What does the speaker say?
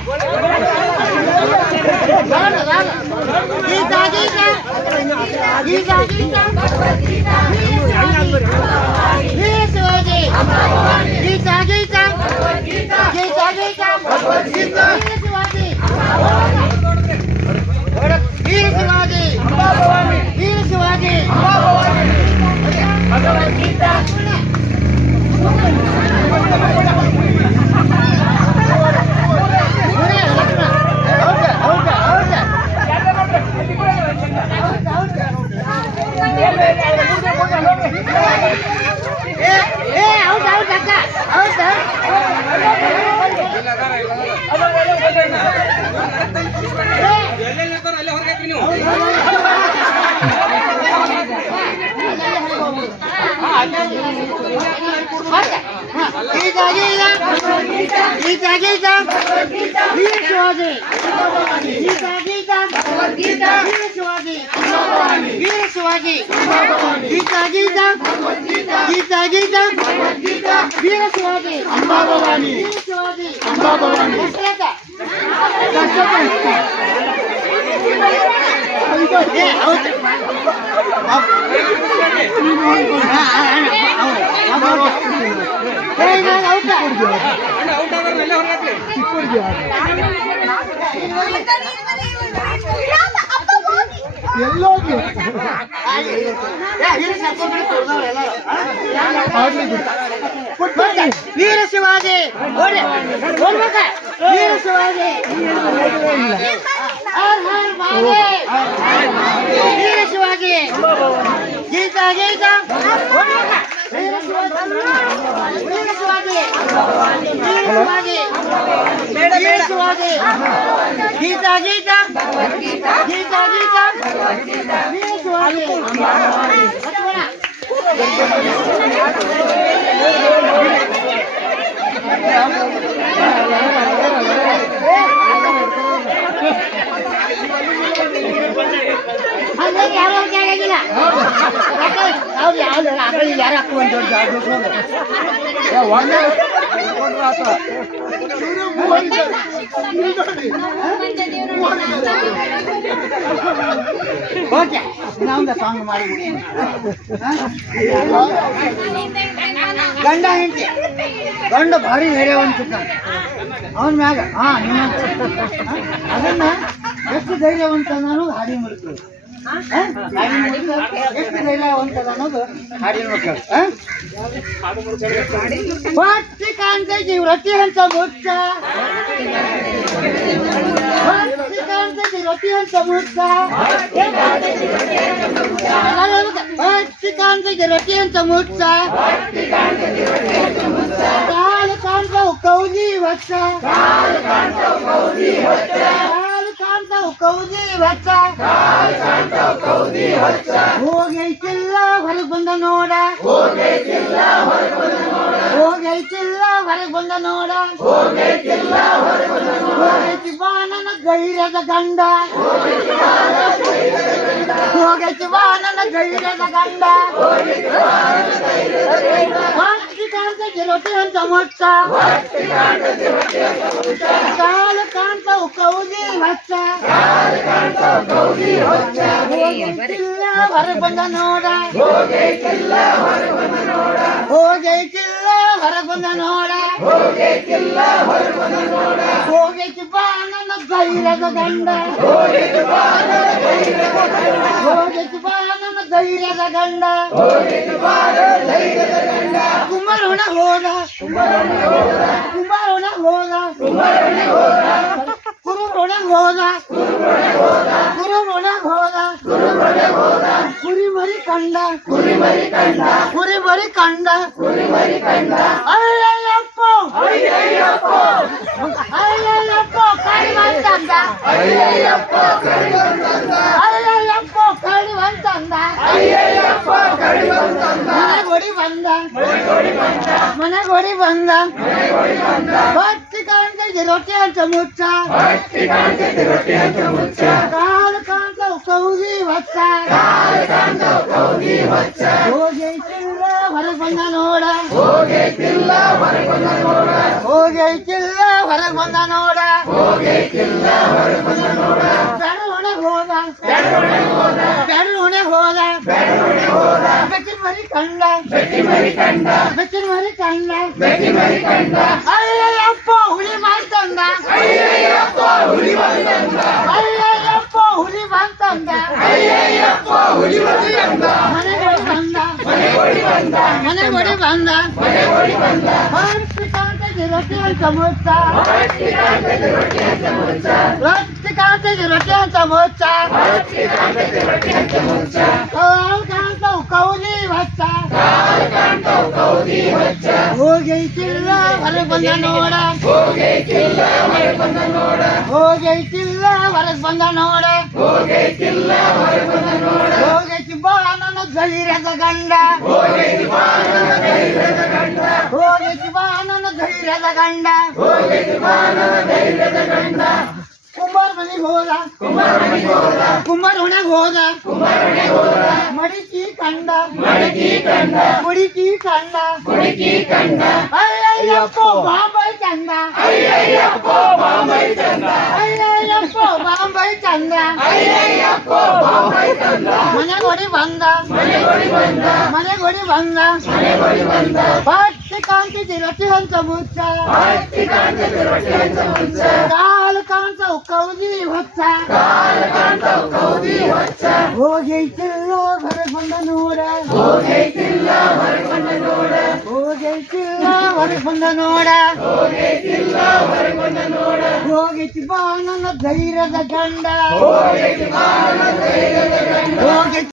गीता गीता गीता गीता वीर शिवाजी गीता गीता गीता गीता वीर शिवाजी वीर शिवाजी भगवद्गीता गीता गीता वीर शिवाजी गीता गीता वीर शिवाजी वीर शिवाजी गीता गीता गीता गीता वीर शिवाजी अंबाभवानी वीर शिवाजी अंबाभवानी वीर शिवाजी वीर शिवाजी वीर शिवाजी गीता गीता वीर शिवाजी वीर शिवाजी गीता गीता गीता गीता वीर शिवाजी ಯಾರು ಕೇಳಿಲ್ಲ ಯಾರು ಹಾಕೊಂಡು ಓಕೆ ನಾವೊಂದು ಸಾಂಗ್ ಮಾಡಿ ಗಂಡ ಹೆಂಡತಿ ಗಂಡ ಭಾರಿ ಧೈರ್ಯವಂತ ಅವನ ಮ್ಯಾಗ ಅದನ್ನ ಎಷ್ಟು ಧೈರ್ಯವಂತ ಅನ್ನೋದು ಹಾಡಿ ಮೂಲಕ ಎಷ್ಟು ಧೈರ್ಯವಂತ ಅನ್ನೋದು ಹಾಡಿನ ಮಕ್ಕಳು ಭಕ್ತಿ ಕಾಂತಕ್ಕೆ ವ್ರತಿ ಅಂತ ಮುಚ್ಚ ಭಕ್ತಿ ಕಾಂತಕ್ಕೆ ವ್ರತಿ ಅಂತ ಮುಚ್ಚ ಭಕ್ತಿ ಕಾಂತಕ್ಕೆ ವ್ರತಿ ಅಂತ ಮುಚ್ಚ ಕಾಲು ಕಾಂತವು ಕೌಲಿ ವಚ್ಚ ಕೌದಿ ವಚ್ಚ ಹೋಗೈತಿಲ್ಲ ಹೊರಗೆ ಬಂದ ನೋಡ ಹೋಗೈತಿಲ್ಲ ಹೊರಗೆ ಬಂದ ನೋಡ ಹೋಗೈತಿ ಬಾ ನನ್ನ ಗೈರದ ಗಂಡ ಹೋಗೈತಿ ಬಾ ನನ್ನ ಗೈರದ ಗಂಡ ಭಕ್ತಿ ಕಾಂತಕ್ಕೆ ರೊಟ್ಟಿ ಅಂತ ಮೊತ್ತ ಕಾಲು ಕಾಂತವು ಕೌದಿ ವಚ್ಚ ಹೋಗೈತಿಲ್ಲ ಹೊರಗೆ ಬಂದ ನೋಡ ಹೋಗೈತಿಲ್ಲ ಹೊರಗೆ ಬಂದ ನೋಡ ಹೋಗೈತಿ ಬಾ ನನ್ನ ಗೈರದ ಗಂಡ ಹೋಗೈತಿ ಬಾ ನನ್ನ ಗೈರದ ಗಂಡ ಕುಂಬಾರೋಣ ಹೋದ ಕುರುರೋಣ ಹೋದ ಕುರಿ ಮರಿ ಕಂಡ ಅಯ್ಯಯ್ಯಪ್ಪ ಕಡಿವಂತಂದ ಮನೆಗೊಡಿ ಬಂದ ಭಕ್ತಿ ಕಾಂತಕ್ಕೆ ರೊಟ್ಟಿ ಅಂತ ಮುಚ್ಚ ಕಾಲು ಕಾಂತವು ಕೌದಿ ವಚ್ಚ ಹೋಗೈತಿಲ್ಲ ಹೊರಗೆ ಬಂದ ನೋಡ ಹೋಗೈತಿಲ್ಲ ಹೊರಗೆ ಬಂದ ನೋಡ ಹೋಗೈತಿಲ್ಲ ಹೊರಗೆ ಬಂದ ನೋಡ ಹೋಗೈತಿಲ್ಲ ಹೊರಗೆ ಬಂದ ನೋಡ ಬೆಡವಣೆ ಹೋದ ಬೆಡವಣೆ ಹೋದ ಬೆಕ್ಕಿನ ಮರಿ ಕಂಡ ಬೆಟ್ಟಿ ಮರಿ ಕಂಡ ಬೆಕ್ಕಿನ ಮರಿ ಕಂಡ ಬೆಟ್ಟಿ ಮರಿ ಕಂಡ ಅಯ್ಯಪ್ಪ ಹುಲಿ ಬಂತಂದ ಅಯ್ಯಯ್ಯಪ್ಪ ಹುಲಿ ಬಂದಂದ ಅಯ್ಯಪ್ಪ ಹುಲಿ ಬಂತಂದ ಅಯ್ಯಯ್ಯಪ್ಪ ಹುಲಿ ಬಂದಂದ ಮನೆಗಳು ಬಂದ ಮನೆಗೋಡಿ ಬಂದ ಮನೆಗಳು ಬಂದ ಮನೆಗೋಡಿ ಬಂದ ರೊಟ್ಟಿ ರೊಟ್ಟಿ ಅಂತ ಮುಚ್ಚ ರೊಟ್ಟಿ ಕಾಂತದ ರೊಟ್ಟಿ ಅಂತ ಮುಚ್ಚ ರೊಟ್ಟಿ ಕಾಂತದ ರೊಟ್ಟಿ ಅಂತ ಮುಚ್ಚ ರೊಟ್ಟಿ ಕಾಂತದ ರೊಟ್ಟಿ ಅಂತ ಮುಚ್ಚ ಕಾಲ್ ಕಾಂತವು ಕೌಲಿ ಹೊಚ್ಚ ಕಾಲ್ ಕಾಂತವು ಕೌದಿ ಹೊಚ್ಚ ಹೋಗೈತಿಲ್ಲ ಹೊರಗೆ ಬಂದ ನೋಡ ಹೋಗೈತಿಲ್ಲ ಹೊರಗೆ ಬಂದ ನೋಡ ಹೋಗೈತಿಲ್ಲ ಹೊರಗೆ ಬಂದ ನೋಡ ಹೋಗೈತಿಲ್ಲ ಹೊರಗೆ ಬಂದ ನೋಡ ಹೋಗೈತಿ ಬಾ ನನ್ನ ಧೈರ್ಯದ ಗಂಡ ಹೋಗೈತಿ ಬಾ ನನ್ನ ಧೈರ್ಯದ ಗಂಡ ಹೋಗೈತಿ ಬಾ ನನ್ನ ಧೈರ್ಯದ ಗಂಡ ಹೋಗೈತಿ ಬಾ ನನ್ನ ಧೈರ್ಯದ ಗಂಡ ಕುಂಬಾರ ಮನೆಗೆ ಹೋದ ಕುಮಾರ ಮನೆಗೆ ಹೋದ ಕುಂಬಾರ ಹೊಣೆಗೆ ಹೋದ ಕುಮಾರ ಮನೆಗೆ ಹೋದ ಮಡಿಕಿ ಕಂಡ ಮಡಕಿ ಕಂಡ ಮುಡಿಕಿ ಕಂಡ ಹುಡುಕಿ ಕಂಡ ಅಯ್ಯಪ್ಪ ಬಾಂಬೈ ಕಂಡ ಅಯ್ಯಯ್ಯಪ್ಪ ಬಾಂಬೈ ತಂದ ಅಯ್ಯಪ್ಪ ಬಾಂಬೈ ಕಂಡ ಅಯ್ಯಯ್ಯಪ್ಪ ಬಾಂಬೈ ತಂದ ಮನೆಗೊಡಿ ಬಂದ ಮನೆಗೋಡಿ ಬಂದ ಮನೆಗೊಡಿ ಬಂದ ಮನೆಗೋಡಿ ಬಂದ ಬಟ್ಟೆ ಕಾಂತಿದ್ದಿ ರೊಟ್ಟಿ ಹಂಚ ಮುಚ್ಚ ಹತ್ತಿ ಕಾಂತದ ರೊಟ್ಟಿ ಅಂತ ಮುಚ್ಚ ಕಾಲು ಕಾಂತವು ಕೌದಿ ಹೊಚ್ಚ ಕಾಲ ಕಾಂತವು ಕೌದಿ ಹೊಚ್ಚ ಹೋಗೈತಿಲ್ಲ ಹೊರಗೆ ಬಂದ ನೋಡ ಹೋಗೈತಿಲ್ಲ ಹೊರಗೆ ಬಂದ ನೋಡ ಹೋಗೈತಿಲ್ಲ ಹೊರಗೆ ಬಂದ ನೋಡ ಹೋಗೈತಿಲ್ಲ ಹೊರಗೆ ಬಂದ ನೋಡ ಹೋಗೈತಿ ಬಾ ನನ್ನ ಧೈರ್ಯದ ಗಂಡ ಹೋಗೈತಿ ಬಾ ನನ್ನ ಧೈರ್ಯದ ಗಂಡ ಹೋಗೈತಿ